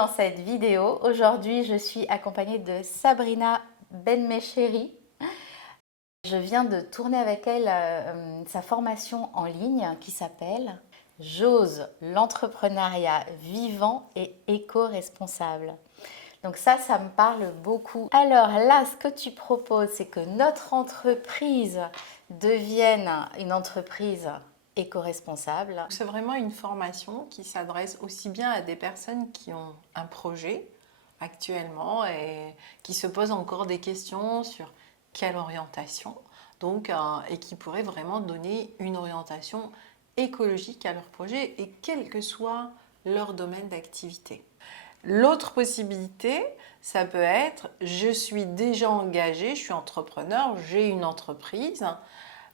dans cette vidéo. Aujourd'hui, je suis accompagnée de Sabrina Benmecheri. Je viens de tourner avec elle sa formation en ligne qui s'appelle « J'ose l'entrepreneuriat vivant et éco-responsable ». Donc ça me parle beaucoup. Alors là, ce que tu proposes, c'est que notre entreprise devienne une entreprise éco-responsable. C'est vraiment une formation qui s'adresse aussi bien à des personnes qui ont un projet actuellement et qui se posent encore des questions sur quelle orientation, et qui pourraient vraiment donner une orientation écologique à leur projet et quel que soit leur domaine d'activité. L'autre possibilité, ça peut être je suis déjà engagée, je suis entrepreneur, j'ai une entreprise,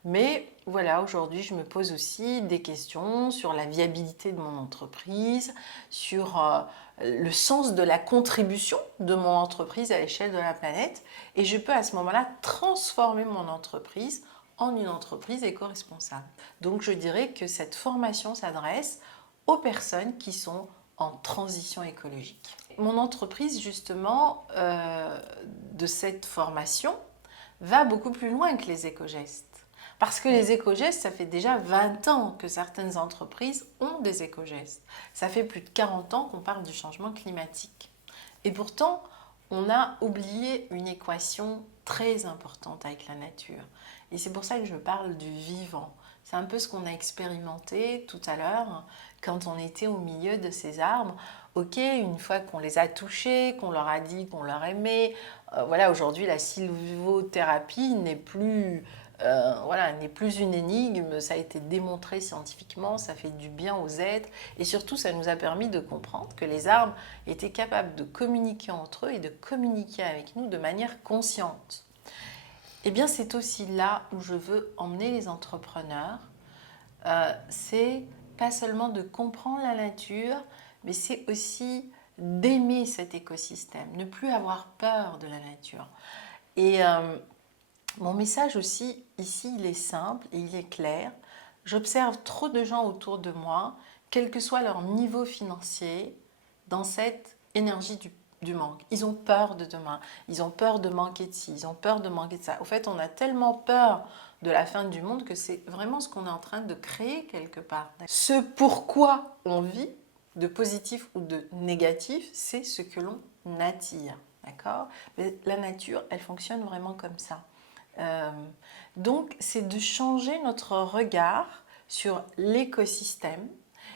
mais voilà, aujourd'hui, je me pose aussi des questions sur la viabilité de mon entreprise, sur le sens de la contribution de mon entreprise à l'échelle de la planète. Et je peux à ce moment-là transformer mon entreprise en une entreprise éco-responsable. Donc, je dirais que cette formation s'adresse aux personnes qui sont en transition écologique. Mon entreprise, justement, de cette formation, va beaucoup plus loin que les éco-gestes. Parce que les éco-gestes, ça fait déjà 20 ans que certaines entreprises ont des éco-gestes. Ça fait plus de 40 ans qu'on parle du changement climatique. Et pourtant, on a oublié une équation très importante avec la nature. Et c'est pour ça que je parle du vivant. C'est un peu ce qu'on a expérimenté tout à l'heure quand on était au milieu de ces arbres. Ok, une fois qu'on les a touchés, qu'on leur a dit qu'on leur aimait, voilà, aujourd'hui la sylvothérapie n'est plus une énigme, ça a été démontré scientifiquement, ça fait du bien aux êtres et surtout ça nous a permis de comprendre que les arbres étaient capables de communiquer entre eux et de communiquer avec nous de manière consciente. Eh bien c'est aussi là où je veux emmener les entrepreneurs, c'est pas seulement de comprendre la nature, mais c'est aussi d'aimer cet écosystème, ne plus avoir peur de la nature. Et mon message aussi, ici, il est simple et il est clair. J'observe trop de gens autour de moi, quel que soit leur niveau financier, dans cette énergie du manque. Ils ont peur de demain, ils ont peur de manquer de ci, ils ont peur de manquer de ça. Au fait, on a tellement peur de la fin du monde que c'est vraiment ce qu'on est en train de créer quelque part. Ce pourquoi on vit, de positif ou de négatif, c'est ce que l'on attire. D'accord ? Mais la nature, elle fonctionne vraiment comme ça. Donc, c'est de changer notre regard sur l'écosystème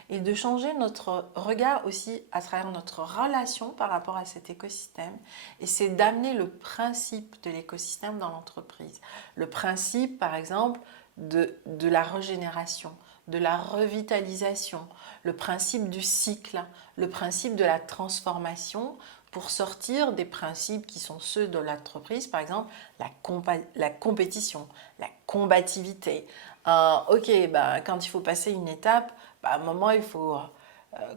et de changer notre regard aussi à travers notre relation par rapport à cet écosystème. Et c'est d'amener le principe de l'écosystème dans l'entreprise. Le principe, par exemple, de la régénération, de la revitalisation, le principe du cycle, le principe de la transformation pour sortir des principes qui sont ceux de l'entreprise, par exemple la compétition, la combativité. Quand il faut passer une étape, à un moment il faut,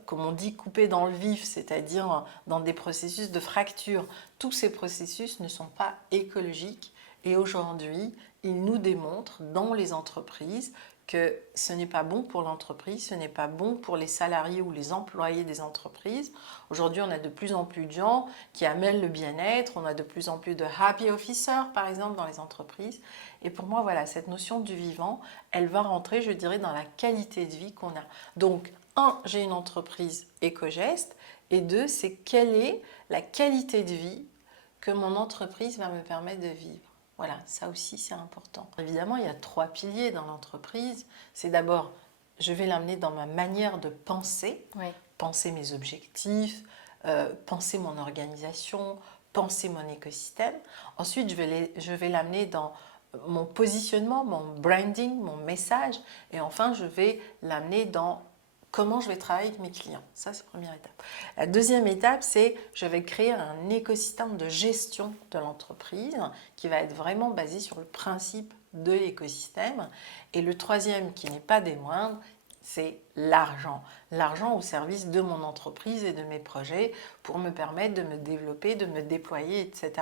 comme on dit, couper dans le vif, c'est-à-dire dans des processus de fracture. Tous ces processus ne sont pas écologiques et aujourd'hui, ils nous démontrent dans les entreprises que ce n'est pas bon pour l'entreprise, ce n'est pas bon pour les salariés ou les employés des entreprises. Aujourd'hui, on a de plus en plus de gens qui amènent le bien-être, on a de plus en plus de happy officers, par exemple, dans les entreprises. Et pour moi, voilà, cette notion du vivant, elle va rentrer, je dirais, dans la qualité de vie qu'on a. Donc, un, j'ai une entreprise éco-geste, et deux, c'est quelle est la qualité de vie que mon entreprise va me permettre de vivre. Voilà, ça aussi c'est important. Évidemment, il y a 3 piliers dans l'entreprise. C'est d'abord, je vais l'amener dans ma manière de penser, penser mes objectifs, penser mon organisation, penser mon écosystème. Ensuite, je vais l'amener dans mon positionnement, mon branding, mon message. Et enfin, je vais l'amener dans comment je vais travailler avec mes clients. Ça, c'est la première étape. La deuxième étape, c'est je vais créer un écosystème de gestion de l'entreprise qui va être vraiment basé sur le principe de l'écosystème. Et le troisième, qui n'est pas des moindres, c'est l'argent. L'argent au service de mon entreprise et de mes projets pour me permettre de me développer, de me déployer, etc.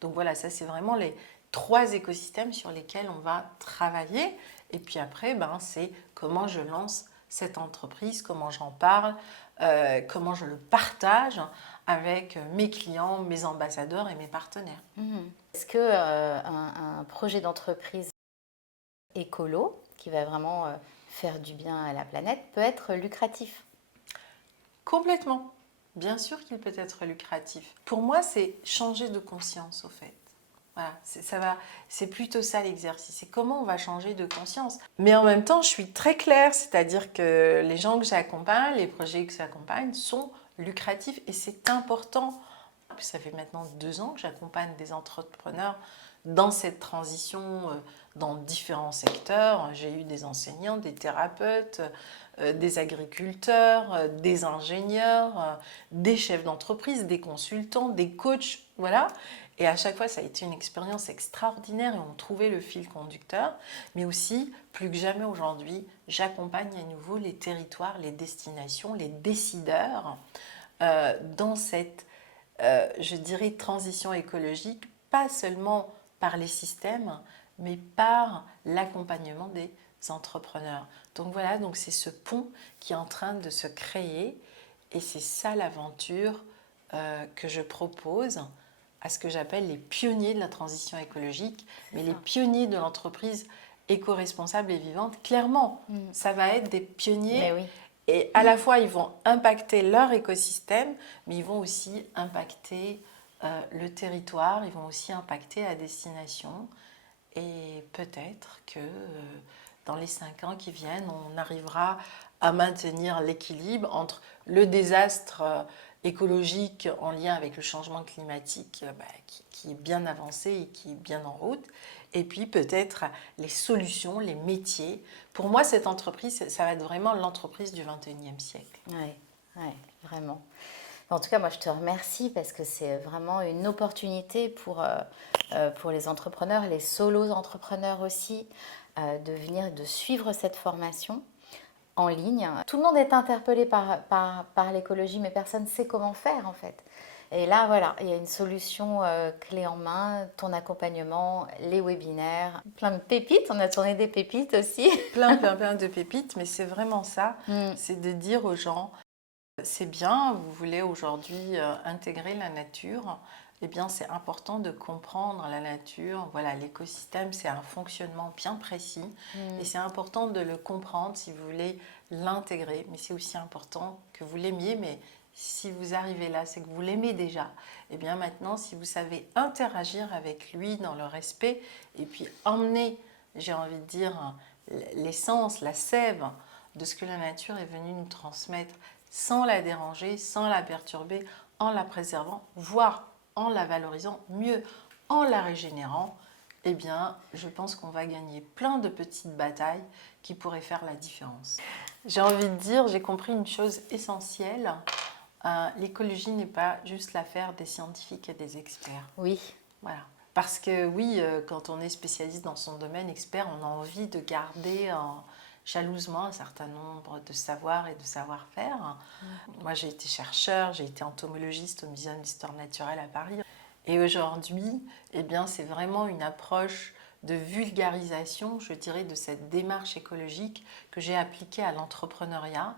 Donc voilà, ça c'est vraiment les 3 écosystèmes sur lesquels on va travailler. Et puis après, c'est comment je lance cette entreprise, comment j'en parle, comment je le partage avec mes clients, mes ambassadeurs et mes partenaires. Est-ce que un projet d'entreprise écolo, qui va vraiment faire du bien à la planète, peut être lucratif? Complètement. Bien sûr qu'il peut être lucratif. Pour moi, c'est changer de conscience, au fait. Voilà, c'est plutôt ça l'exercice. C'est comment on va changer de conscience. Mais en même temps, je suis très claire, c'est-à-dire que les gens que j'accompagne, les projets que j'accompagne sont lucratifs et c'est important. Ça fait maintenant 2 ans que j'accompagne des entrepreneurs dans cette transition dans différents secteurs. J'ai eu des enseignants, des thérapeutes, des agriculteurs, des ingénieurs, des chefs d'entreprise, des consultants, des coachs, voilà. Et à chaque fois, ça a été une expérience extraordinaire et on trouvait le fil conducteur. Mais aussi, plus que jamais aujourd'hui, j'accompagne à nouveau les territoires, les destinations, les décideurs dans cette, je dirais, transition écologique, pas seulement par les systèmes, mais par l'accompagnement des entrepreneurs. Donc voilà, donc c'est ce pont qui est en train de se créer et c'est ça l'aventure que je propose à ce que j'appelle les pionniers de la transition écologique, mais les pionniers de l'entreprise éco-responsable et vivante. Clairement, ça va être des pionniers. Mais oui. Et à la fois, ils vont impacter leur écosystème, mais ils vont aussi impacter le territoire, ils vont aussi impacter la destination. Et peut-être que dans les 5 ans qui viennent, on arrivera à maintenir l'équilibre entre le désastre écologique en lien avec le changement climatique qui est bien avancé et qui est bien en route, et puis peut-être les solutions, les métiers. Pour moi, cette entreprise, ça va être vraiment l'entreprise du 21e siècle. Oui, vraiment. En tout cas, moi, je te remercie parce que c'est vraiment une opportunité pour les entrepreneurs, les solos entrepreneurs aussi, de venir, de suivre cette formation en ligne. Tout le monde est interpellé par l'écologie, mais personne ne sait comment faire en fait. Et là, voilà, il y a une solution clé en main, ton accompagnement, les webinaires, plein de pépites. On a tourné des pépites aussi. Plein de pépites, mais c'est vraiment ça. C'est de dire aux gens, c'est bien, vous voulez aujourd'hui intégrer la nature, eh bien c'est important de comprendre la nature. Voilà, l'écosystème, c'est un fonctionnement bien précis et c'est important de le comprendre si vous voulez l'intégrer. Mais c'est aussi important que vous l'aimiez, mais si vous arrivez là, c'est que vous l'aimez déjà. Et bien maintenant, si vous savez interagir avec lui dans le respect et puis emmener, j'ai envie de dire, l'essence, la sève de ce que la nature est venue nous transmettre sans la déranger, sans la perturber, en la préservant, voire en la valorisant, mieux en la régénérant, eh bien, je pense qu'on va gagner plein de petites batailles qui pourraient faire la différence. J'ai envie de dire, j'ai compris une chose essentielle. L'écologie n'est pas juste l'affaire des scientifiques et des experts. Oui. Voilà. Parce que oui, quand on est spécialiste dans son domaine, expert, on a envie de garder jalousement un certain nombre de savoirs et de savoir-faire. Moi, j'ai été chercheur, j'ai été entomologiste au Muséum d'histoire naturelle à Paris. Et aujourd'hui, eh bien, c'est vraiment une approche de vulgarisation, je dirais, de cette démarche écologique que j'ai appliquée à l'entrepreneuriat,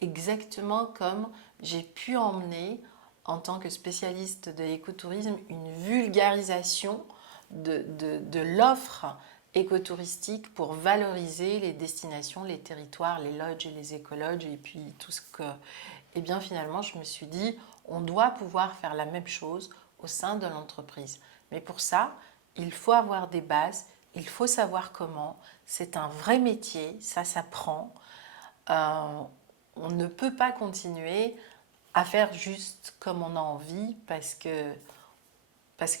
exactement comme j'ai pu emmener, en tant que spécialiste de l'écotourisme, une vulgarisation de l'offre écotouristique pour valoriser les destinations, les territoires, les lodges et les écologes et puis tout ce que... Et bien finalement, je me suis dit, on doit pouvoir faire la même chose au sein de l'entreprise. Mais pour ça, il faut avoir des bases, il faut savoir comment. C'est un vrai métier, ça s'apprend. On ne peut pas continuer à faire juste comme on a envie parce que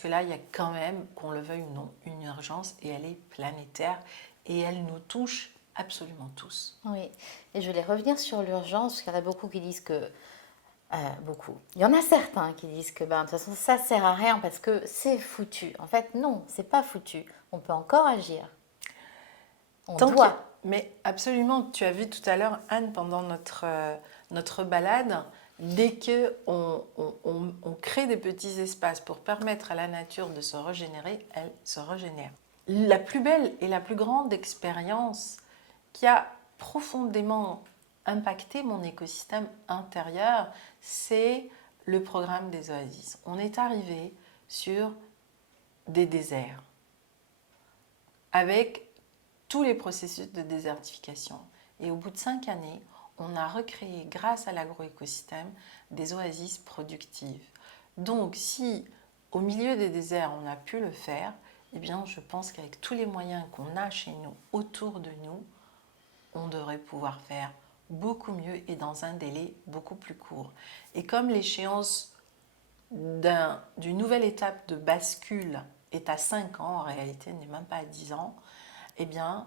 là, il y a quand même, qu'on le veuille ou non, une urgence et elle est planétaire et elle nous touche absolument tous. Oui, et je voulais revenir sur l'urgence, parce qu'il y en a beaucoup qui disent que... beaucoup. Il y en a certains qui disent que de toute façon, ça sert à rien parce que c'est foutu. En fait, non, c'est pas foutu. On peut encore agir. On doit. Mais absolument, tu as vu tout à l'heure, Anne, pendant notre balade, dès qu'on on crée des petits espaces pour permettre à la nature de se régénérer, elle se régénère. La plus belle et la plus grande expérience qui a profondément impacté mon écosystème intérieur, c'est le programme des oasis. On est arrivé sur des déserts avec tous les processus de désertification. Et au bout de 5 années, on a recréé, grâce à l'agroécosystème, des oasis productives. Donc, si au milieu des déserts, on a pu le faire, eh bien, je pense qu'avec tous les moyens qu'on a chez nous, autour de nous, on devrait pouvoir faire beaucoup mieux et dans un délai beaucoup plus court. Et comme l'échéance d'une nouvelle étape de bascule est à 5 ans, en réalité, n'est même pas à 10 ans, eh bien,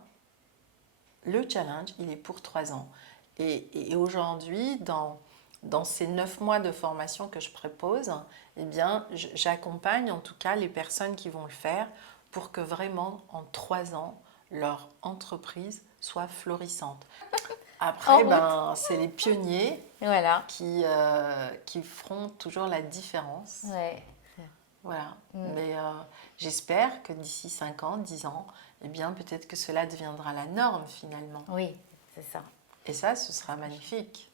le challenge, il est pour 3 ans. Et aujourd'hui, dans ces 9 mois de formation que je propose, eh bien, j'accompagne en tout cas les personnes qui vont le faire pour que vraiment, en 3 ans, leur entreprise soit florissante. Après, c'est les pionniers Voilà. qui feront toujours la différence. Ouais. Voilà. Mais j'espère que d'ici 5 ans, 10 ans, eh bien, peut-être que cela deviendra la norme finalement. Oui, c'est ça. Et ça, ce sera magnifique.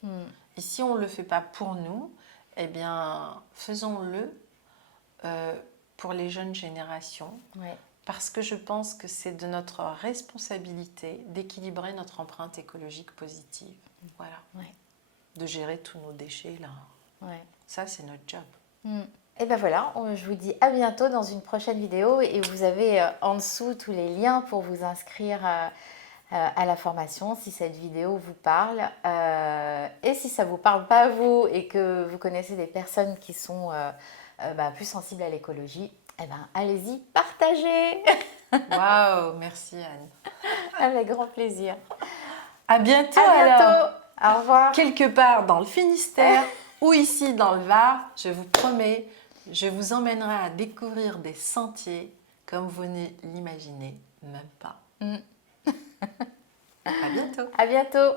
Et si on ne le fait pas pour nous, eh bien, faisons-le pour les jeunes générations. Ouais. Parce que je pense que c'est de notre responsabilité d'équilibrer notre empreinte écologique positive. Voilà. Ouais. De gérer tous nos déchets là. Ouais. Ça, c'est notre job. Et ben voilà, je vous dis à bientôt dans une prochaine vidéo et vous avez en dessous tous les liens pour vous inscrire à la formation si cette vidéo vous parle. Et si ça ne vous parle pas à vous et que vous connaissez des personnes qui sont plus sensibles à l'écologie, eh ben, allez-y, partagez. Waouh, merci Anne. Avec grand plaisir. À bientôt. À bientôt. Alors. Au revoir. Quelque part dans le Finistère ou ici dans le Var, je vous promets, je vous emmènerai à découvrir des sentiers comme vous ne l'imaginez même pas. À bientôt. À bientôt.